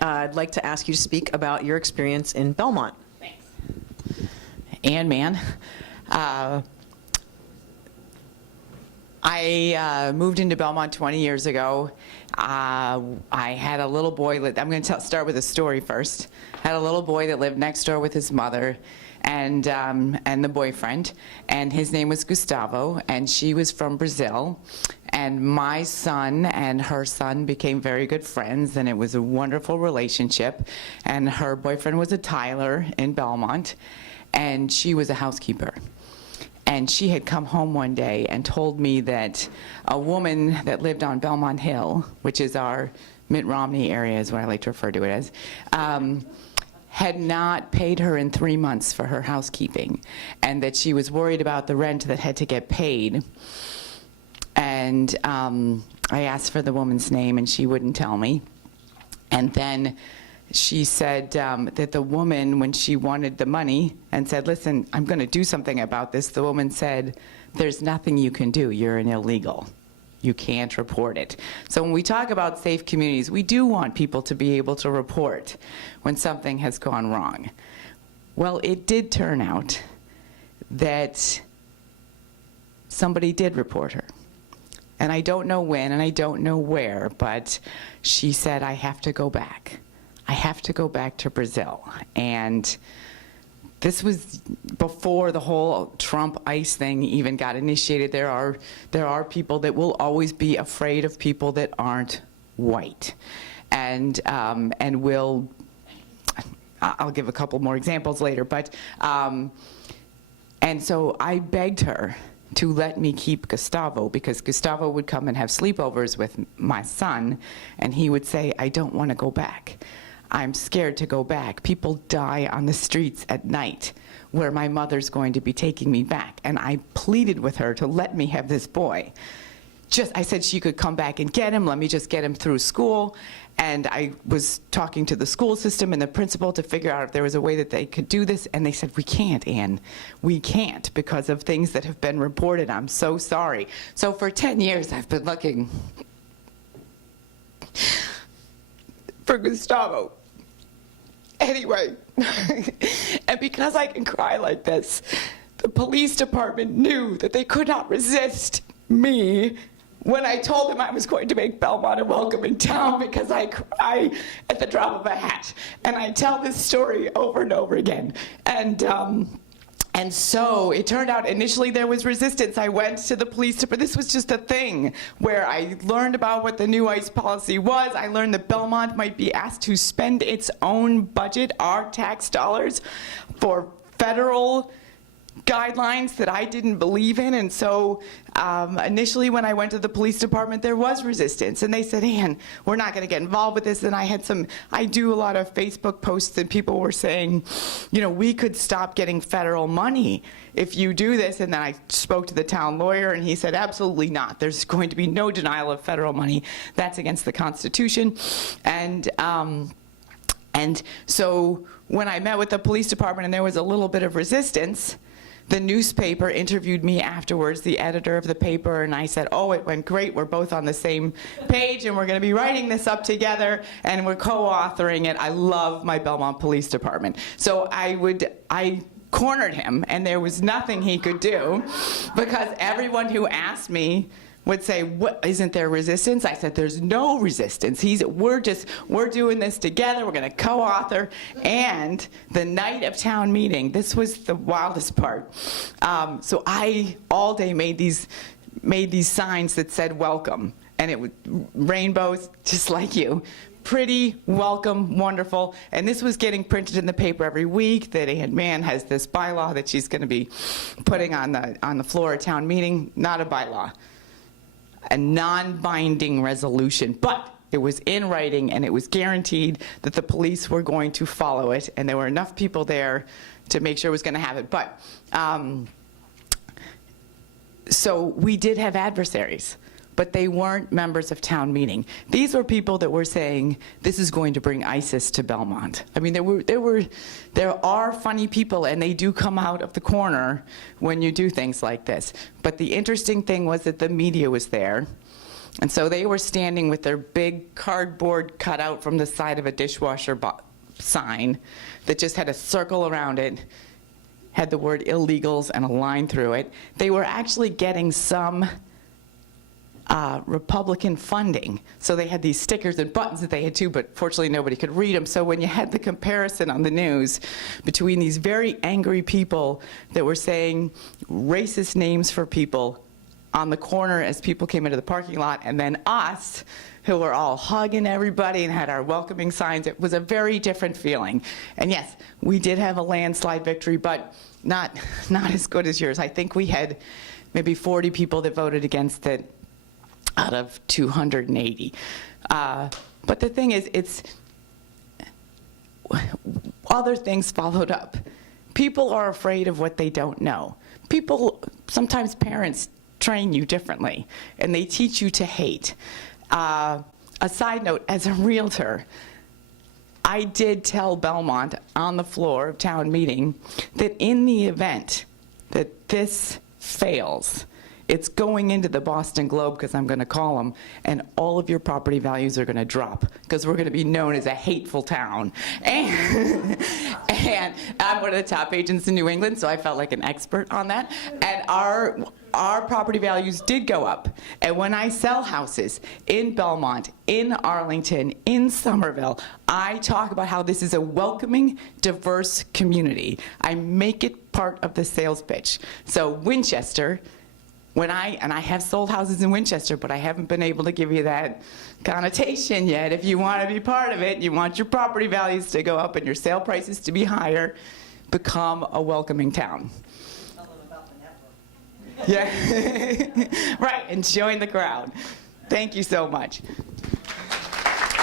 I'd like to ask you to speak about your experience in Belmont. Thanks. Ann Mann. I moved into Belmont 20 years ago. I had a little boy, I'm going to start with a story first. I had a little boy that lived next door with his mother and the boyfriend, and his name was Gustavo, and she was from Brazil. And my son and her son became very good friends, and it was a wonderful relationship. And her boyfriend was a Tyler in Belmont, and she was a housekeeper. And she had come home one day and told me that a woman that lived on Belmont Hill, which is our Mitt Romney area is what I like to refer to it as, had not paid her in 3 months for her housekeeping, and that she was worried about the rent that had to get paid. And I asked for the woman's name, and she wouldn't tell me. And then she said that the woman, when she wanted the money and said, listen, I'm going to do something about this, the woman said, there's nothing you can do. You're an illegal. You can't report it. So when we talk about safe communities, we do want people to be able to report when something has gone wrong. Well, it did turn out that somebody did report her. And I don't know when and I don't know where, but she said, I have to go back. I have to go back to Brazil. And this was before the whole Trump ICE thing even got initiated. There are people that will always be afraid of people that aren't white, and will. I'll give a couple more examples later, but and so I begged her to let me keep Gustavo, because Gustavo would come and have sleepovers with my son, and he would say, I don't want to go back. I'm scared to go back. People die on the streets at night where my mother's going to be taking me back. And I pleaded with her to let me have this boy. I said she could come back and get him, let me just get him through school. And I was talking to the school system and the principal to figure out if there was a way that they could do this. And they said, we can't, Ann. We can't because of things that have been reported. I'm so sorry. So for 10 years, I've been looking for Gustavo. Anyway, and because I can cry like this, the police department knew that they could not resist me when I told them I was going to make Belmont a welcoming town, because I cry at the drop of a hat. And I tell this story over and over again. And so it turned out initially there was resistance. I went to the police department. This was just a thing where I learned about what the new ICE policy was. I learned that Belmont might be asked to spend its own budget, our tax dollars, for federal guidelines that I didn't believe in. And so initially when I went to the police department, there was resistance. And they said, Ann, we're not going to get involved with this. And I do a lot of Facebook posts, and people were saying, you know, we could stop getting federal money if you do this. And then I spoke to the town lawyer, and he said, absolutely not. There's going to be no denial of federal money. That's against the Constitution. And so when I met with the police department and there was a little bit of resistance, the newspaper interviewed me afterwards, the editor of the paper, and I said, oh, it went great. We're both on the same page, and we're going to be writing this up together, and we're co-authoring it. I love my Belmont Police Department. So I cornered him, and there was nothing he could do, because everyone who asked me would say, what, isn't there resistance? I said, there's no resistance. We're doing this together. We're going to co-author. And the night of town meeting, this was the wildest part. So I all day made these signs that said welcome, and it was rainbows, just like you. Pretty, welcome, wonderful. And this was getting printed in the paper every week, that Ann Mann has this bylaw that she's going to be putting on the floor of town meeting. Not a bylaw. A non-binding resolution, but it was in writing, and it was guaranteed that the police were going to follow it, and there were enough people there to make sure it was going to have it. But so we did have adversaries, but they weren't members of town meeting. These were people that were saying, this is going to bring ISIS to Belmont. I mean, there are funny people, and they do come out of the corner when you do things like this. But the interesting thing was that the media was there, And so they were standing with their big cardboard cutout from the side of a dishwasher sign that just had a circle around it, had the word illegals and a line through it. They were actually getting some Republican funding. So they had these stickers and buttons that they had too, but fortunately nobody could read them. So when you had the comparison on the news between these very angry people that were saying racist names for people on the corner as people came into the parking lot, and then us, who were all hugging everybody and had our welcoming signs, it was a very different feeling. And yes, we did have a landslide victory, but not as good as yours. I think we had maybe 40 people that voted against it out of 280. But the thing is, other things followed up. People are afraid of what they don't know. Sometimes parents train you differently, and they teach you to hate. A side note, as a realtor, I did tell Belmont on the floor of town meeting that in the event that this fails, it's going into the Boston Globe, because I'm going to call them, and all of your property values are going to drop, because we're going to be known as a hateful town. And I'm one of the top agents in New England, so I felt like an expert on that. And our property values did go up. And when I sell houses in Belmont, in Arlington, in Somerville, I talk about how this is a welcoming, diverse community. I make it part of the sales pitch. So Winchester, and I have sold houses in Winchester, but I haven't been able to give you that connotation yet. If you want to be part of it, you want your property values to go up and your sale prices to be higher, become a welcoming town. Tell them about the network. Yeah, right, and join the crowd. Thank you so much.